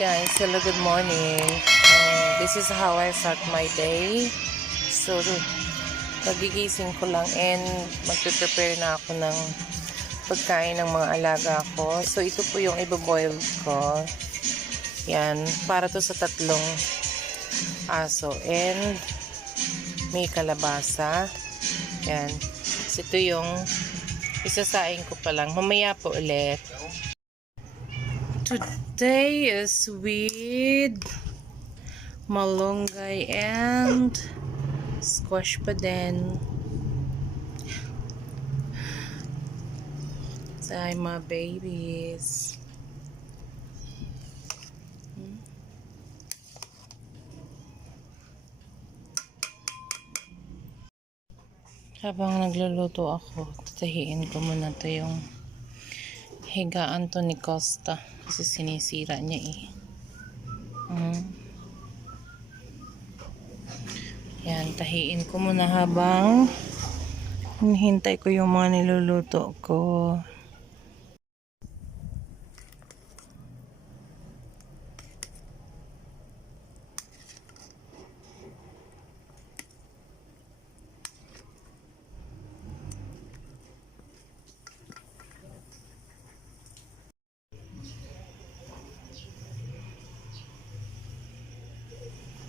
Guys, hello, good morning. This is how I start my day. So, nagigising ko lang and magpe-prepare na ako ng pagkain ng mga alaga ko. So, ito po yung iboboil ko. Yan, para to sa 3 aso. And may kalabasa. Yan. So, ito yung isasaing ko pa lang. Mamaya po ulit. Today is with malunggay and squash pa din. Sa mga babies. Habang nagluluto ako, tatahiin ko muna to yung higaan to ni Costa kasi sinisira niya eh. Yan, tahiin ko muna habang hinihintay ko yung mga niluluto ko.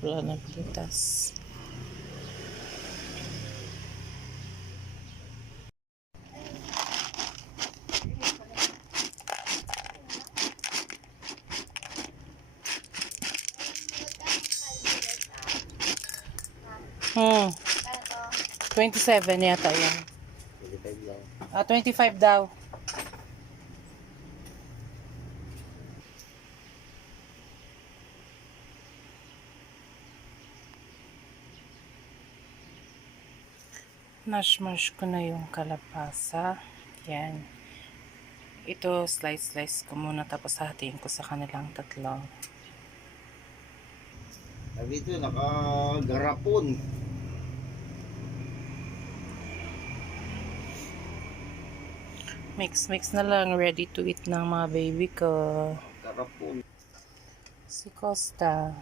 Wala na prutas. Hmm. 27 yata yan. 25 daw. 25 daw. Mash ko na yung kalabasa. Yan. Ito, slice ko muna tapos hatiin ko sa kanilang 3. Sabi ito, nakagarapon. Mix na lang. Ready to eat ng mga baby ko. Garapon. Si Costa.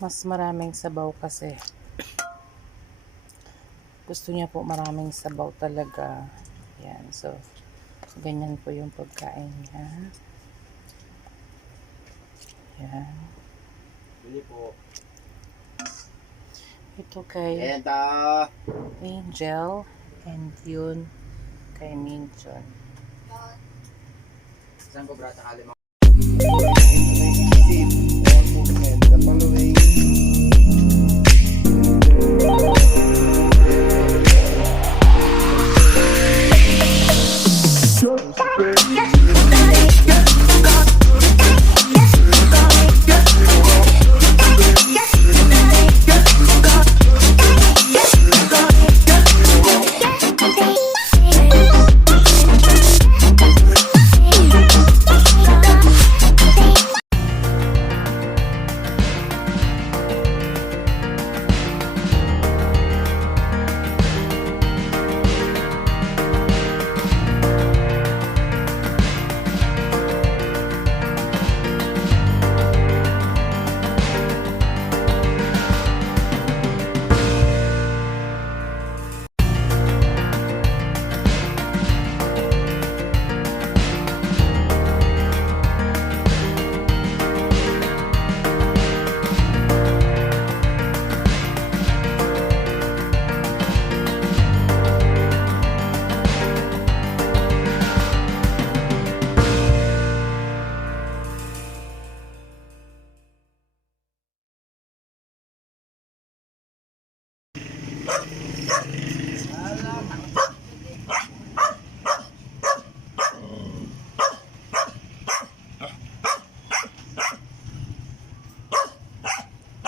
Mas maraming sabaw kasi. Gusto niya po maraming sabaw talaga. Yan. So, ganyan po yung pagkain niya. Yan. Hindi po. Ito kay Angel. And yun kay Minchon. Saan ko brata kalimang?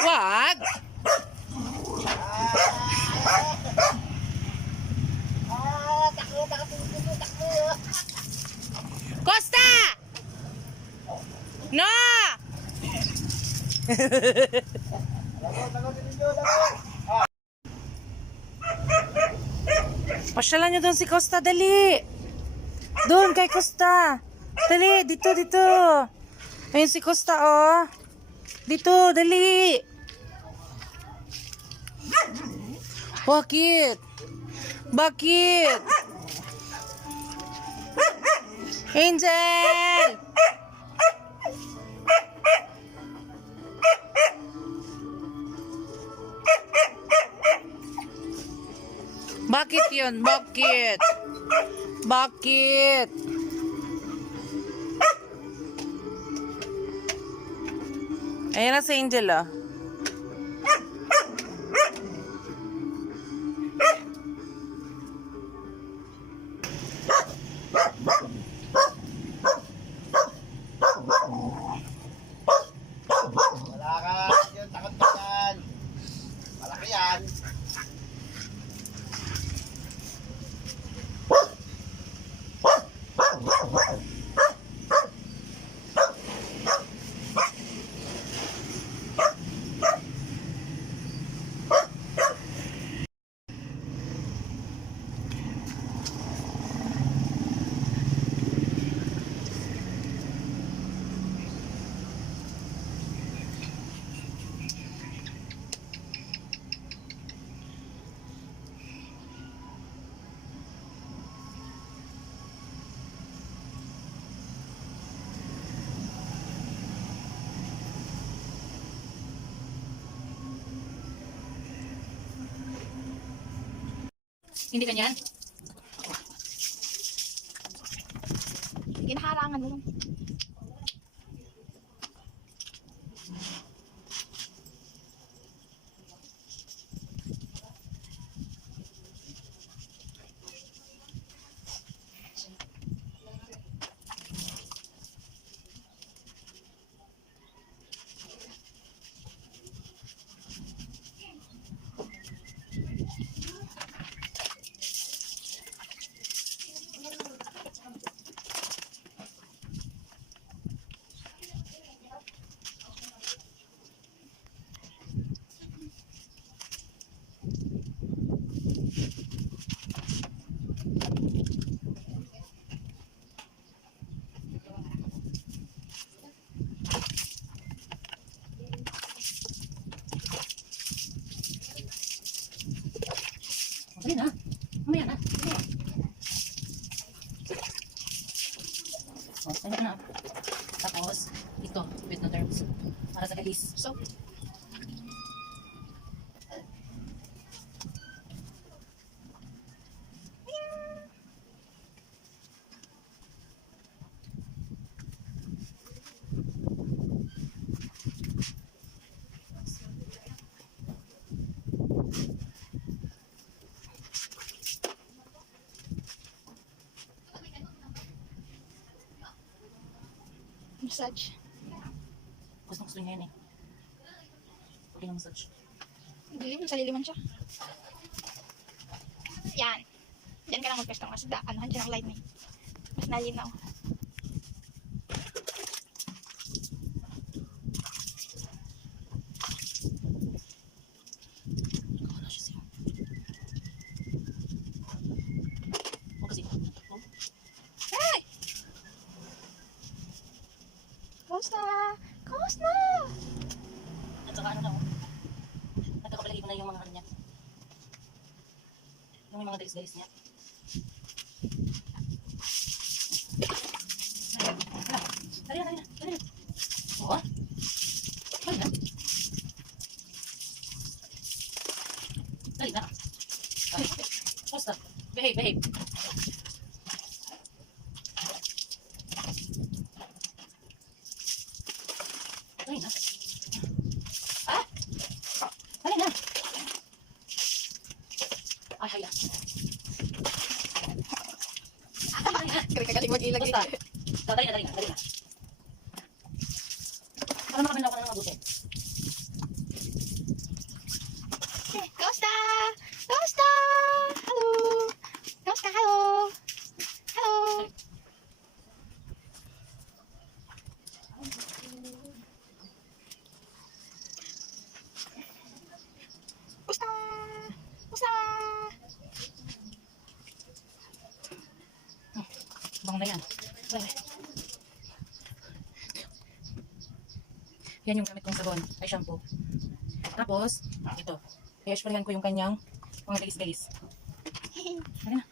Wag! Costa! No! Pasyalan nyo doon si Costa, dali! Doon kay Costa! Dali, dito, dito! Ayun si Costa, oh. Dito, dali. Bakit? Bakit? Angel! Bakit yun? Bakit? Bakit? Ayan na si Angel, ah. Wala ka. Yun, takot pa yan. Malaki yan. Hindi ganyan? Kinakarangan mo lang. Dali na. Mamaya na. Oh, ano na. Tapos, ito, with no terms. Para sa galis. So, massage. Gusto niya yan eh. Okay na massage. Dilim, saliliman siya. Yan. Yan ka lang magpesto kasi anuhan siya ng light na mas nalinaw. Wala siya siya. O kasi. Oh. Hey! Kamusta? Kamusta? At saka ano na oh. Nagkakapalagipan na yung mga ano niya. Yung mga dalis-dalis niya. Dali na, dali na, dali na. Oo. Dali na. Dali na. Ay, okay. Basta. Behave, behave. Dali na. Ah! Dali na. Ay, haya. Dali na. Kagaling mag-ilag Basta. Dali na, dali na, dali na. Para makabila ko na ng mabuti. Kamusta? Kamusta? Hello? Kamusta? Hello? Hello? Kamusta? Kamusta? Bang na yan. Yan yung gamit kong sabon, ay shampoo. Tapos, ito. I-sprayan ko yung kanyang mga galis-galis. Ano na?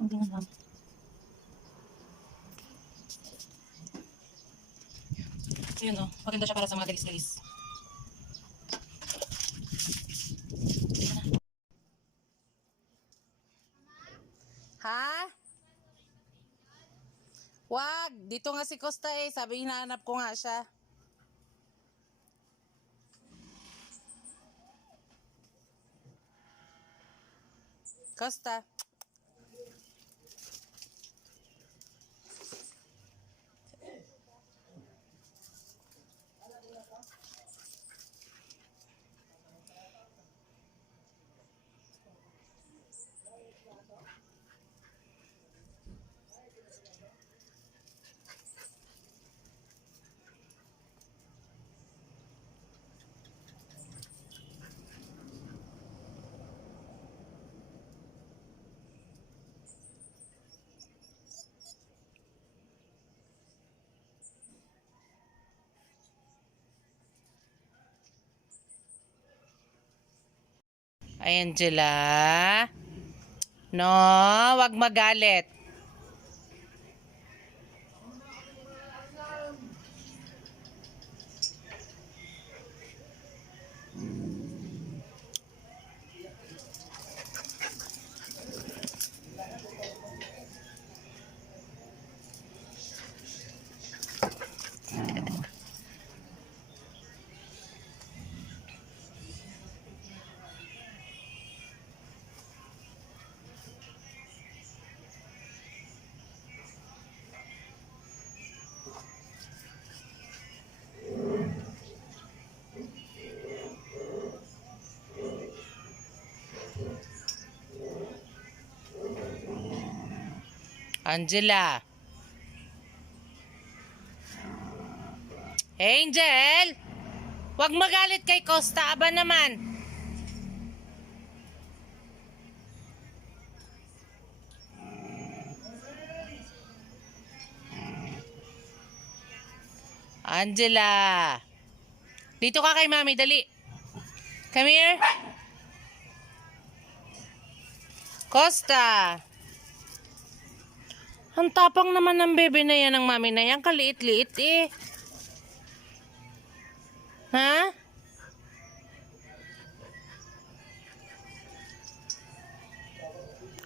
Hindi na lang. Ayun o, maganda siya para sa mga galis-galis. Ha? Wag! Dito nga si Costa eh. Sabi hinahanap ko nga siya. Costa. Ay, Angela. No, wag magalit. Angela. Angel! Wag magalit kay Costa. Aba naman. Angela. Dito ka kay Mami, dali. Come here. Costa. Ang tapang naman ng bebe na yan, ng Mami na yan. Kaliit-liit eh. Ha?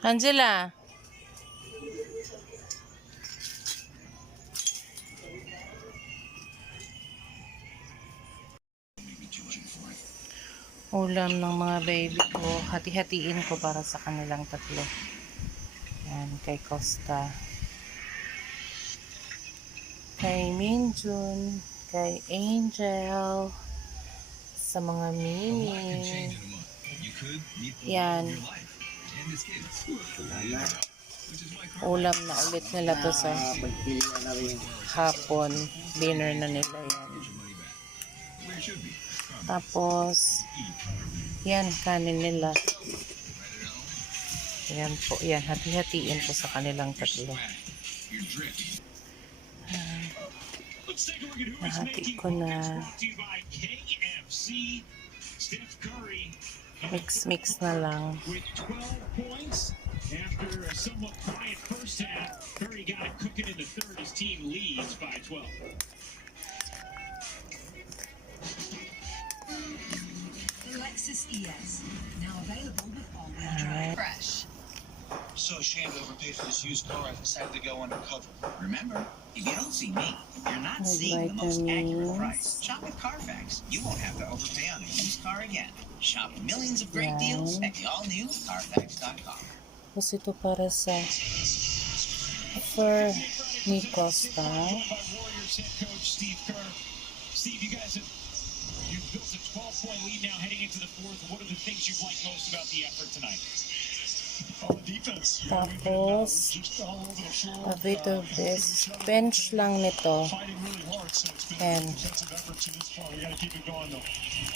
Angela. Ulam ng mga baby ko. Hati-hatiin ko para sa kanilang tatlo. Yan, kay Costa. Kay Minjun. Kay Angel. Sa mga Mimi. Yan. Ulam na ulit nila to sa hapon. Dinner na nila yan. Tapos, yan, kanin nila. Yan po, yan. Hati-hatiin po sa kanilang tatlo. Nahati ko na. Mix na lang. After a somewhat quiet first half, Curry got it cooking in the third. His team leads by 12. Lexus ES, now available with all-wheel drive. Fresh. So ashamed to overpay for this used car, I decided to go undercover. Remember, if you don't see me, you're not seeing the most accurate price. Shop with Carfax. You won't have to overpay on a used car again. Shop millions of great deals at the all-new Carfax.com. Tapos ito para sa offer ni Costa. Warriors head coach Steve Kerr. Steve, you've built a 12-point lead now heading into the fourth. What are the things you've liked most about the effort tonight? Tapos, a bit of this. Bench lang nito. And,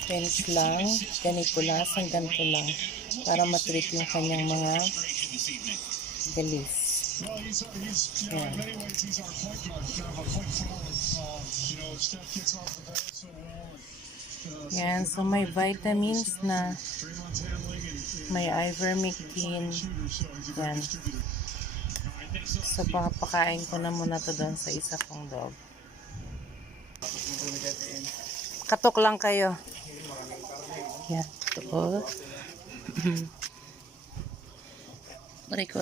bench lang. Ganito lang. Hanggang ganito lang. Para matreat yung kanyang mga galis. Yan. Yan. So, may vitamins na. May ivermectin. Yan. So, papakain ko na muna to doon sa isa kong dog. Katok lang kayo. Yan. Ito. Riko.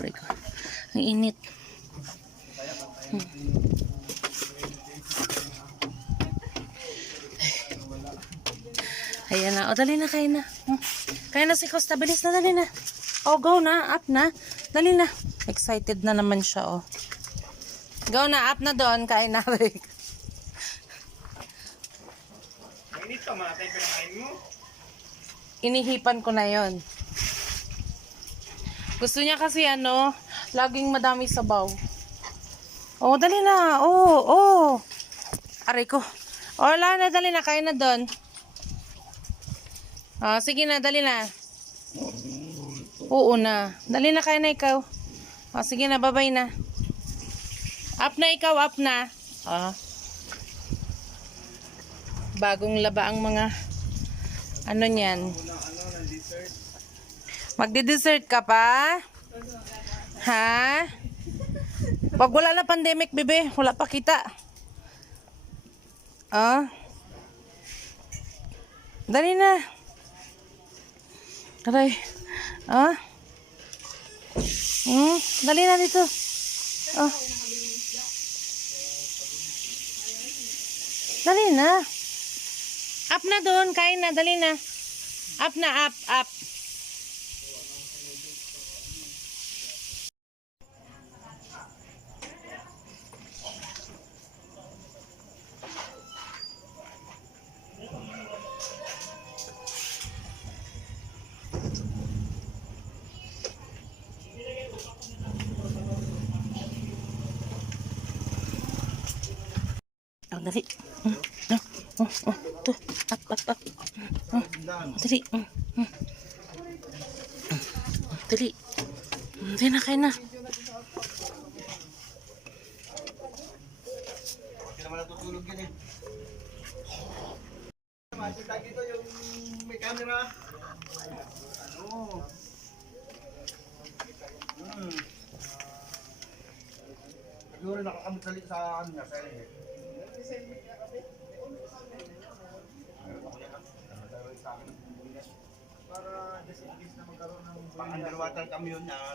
Ang init. Ayan na. O, dali na. Kain na. Kaya na si Costa. Bilis na. Dali na. O, go na. Up na. Dali na. Excited na naman siya, oh. Go na. Up na doon. Kain na, Rick. Mainit ka, matay pinakain mo. Inihipan ko na yon. Gusto niya kasi laging madami sabaw. Oh, dali na. Oh. Aray ko. Oh, wala na, dali na. Kain na doon. Oh, sige na, dali na. Oo na. Dali na, kain na ikaw. Oh, sige na, bye-bye na. Up na ikaw, up na. Oh. Bagong laba ang mga niyan. Magdi-dessert ka pa? Ha? Pag wala na pandemic, bebe, wala pa kita. Dali na. Aray. Dali na dito. Dali na. Up na doon, kain na, dali na. Up na, up. Dali. To. Up. Dali. Dali. Dali na, kain na. Hindi naman natutulog yan eh. Makita dito yung may camera. Siguro nakakamit sa ano niya, sa eh. Para just in case na magkaroon ng underwater camion na